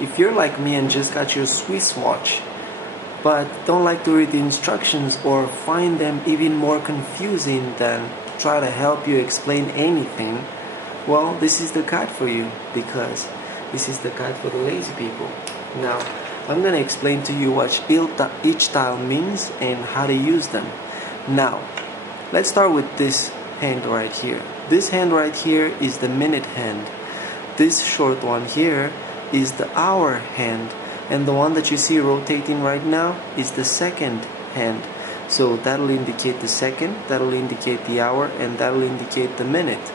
if you're like me and just got your Swiss watch but don't like to read the instructions or find them even more confusing than try to help you explain anything, well, this is the guide for you, because this is the guide for the lazy people. Now, I'm going to explain to you what each tile means and how to use them. Now, let's start with this hand right here. This hand right here is the minute hand. This short one here is the hour hand. And the one that you see rotating right now is the second hand. So that'll indicate the second, that'll indicate the hour, and that'll indicate the minute.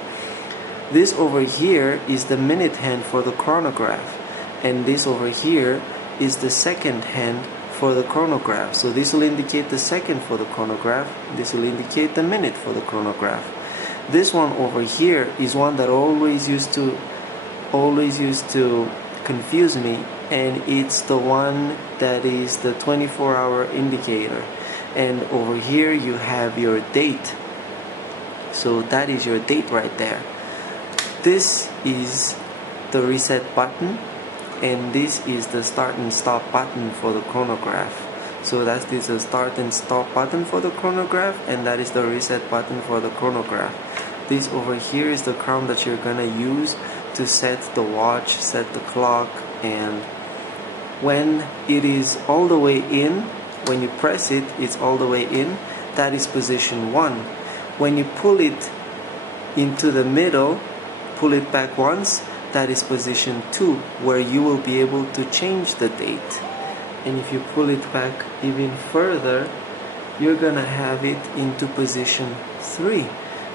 This over here is the minute hand for the chronograph, and this over here is the second hand for the chronograph. So this will indicate the second for the chronograph, this will indicate the minute for the chronograph. This one over here is one that always used to confuse me, and it's the one that is the 24-hour indicator. And over here you have your date, so that is your date right there. This is the reset button, and this is the start and stop button for the chronograph. So that is the start and stop button for the chronograph, and that is the reset button for the chronograph. This over here is the crown that you're gonna use to set the watch, set the clock, and when it is all the way in, when you press it, it's all the way in, that is position 1. When you pull it into the middle, pull it back once, that is position 2, where you will be able to change the date. And if you pull it back even further, you're gonna have it into position 3,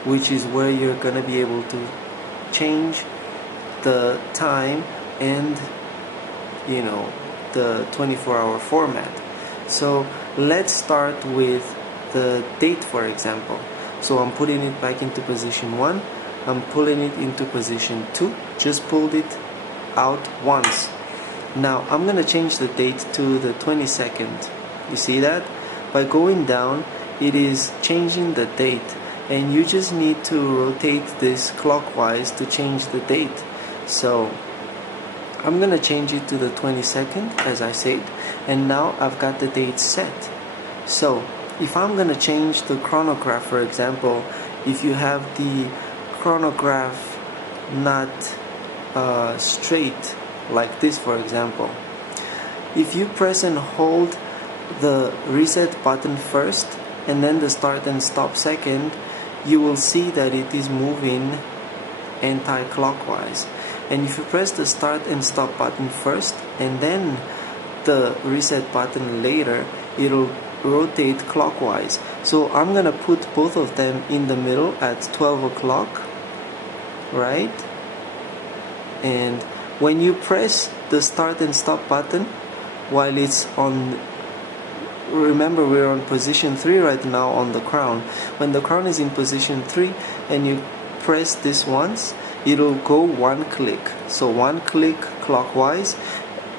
which is where you're gonna be able to change the time and, you know, the 24-hour format. So let's start with the date, for example. So I'm putting it back into position 1, I'm pulling it into position 2, just pulled it out once. Now I'm gonna change the date to the 22nd. You see that? By going down, it is changing the date, and you just need to rotate this clockwise to change the date. So I'm gonna change it to the 22nd, as I said, and now I've got the date set. So if I'm gonna change the chronograph, for example, if you have the chronograph not straight like this, for example, if you press and hold the reset button first and then the start and stop second, you will see that it is moving anti-clockwise. And if you press the start and stop button first and then the reset button later, it'll rotate clockwise. So I'm gonna put both of them in the middle at 12 o'clock, right? And when you press the start and stop button while it's on, remember we're on position 3 right now on the crown. When the crown is in position 3 and you press this once, it'll go one click. So one click clockwise,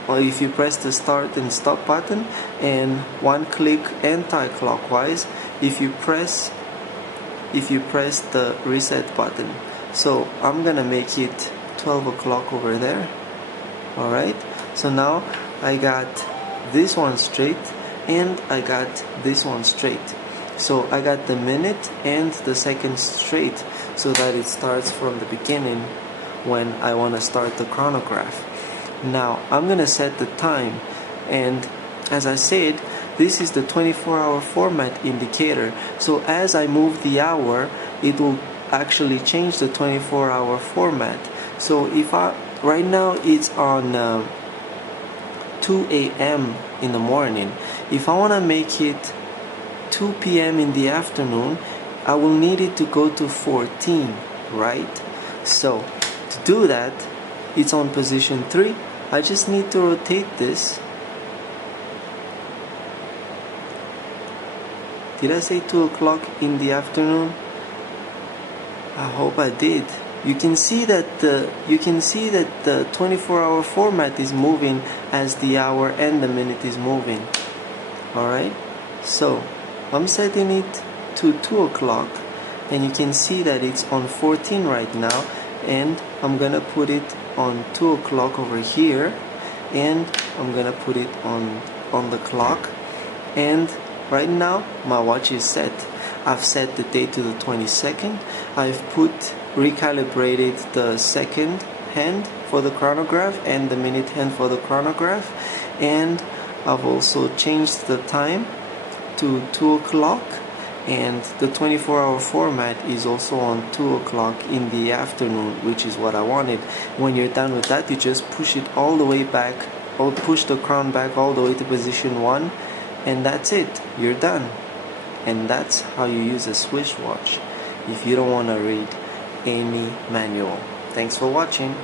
or if you press the start and stop button, and one click anti-clockwise if you press the reset button. So I'm gonna make it 12 o'clock over there. Alright, so now I got this one straight and I got this one straight. So I got the minute and the second straight, so that it starts from the beginning when I want to start the chronograph. Now I'm gonna set the time, and as I said, this is the 24-hour format indicator. So as I move the hour, it will actually change the 24-hour format. So if right now it's on 2 a.m. in the morning, if I want to make it 2 p.m. in the afternoon, I will need it to go to 14, right? So to do that, it's on position 3. I just need to rotate this. Did I say 2 o'clock in the afternoon? I hope I did. You can see that the 24-hour format is moving as the hour and the minute is moving. Alright, so I'm setting it to 2 o'clock, and you can see that it's on 14 right now, and I'm gonna put it on 2 o'clock over here, and I'm gonna put it on the clock. And right now my watch is set. I've set the date to the 22nd. I've recalibrated the second hand for the chronograph and the minute hand for the chronograph, and I've also changed the time to 2 o'clock, and the 24-hour format is also on 2 o'clock in the afternoon, which is what I wanted. When you're done with that, you just push it all the way back, or push the crown back all the way to position 1, and that's it, you're done. And that's how you use a Swiss watch if you don't want to read any manual. Thanks for watching.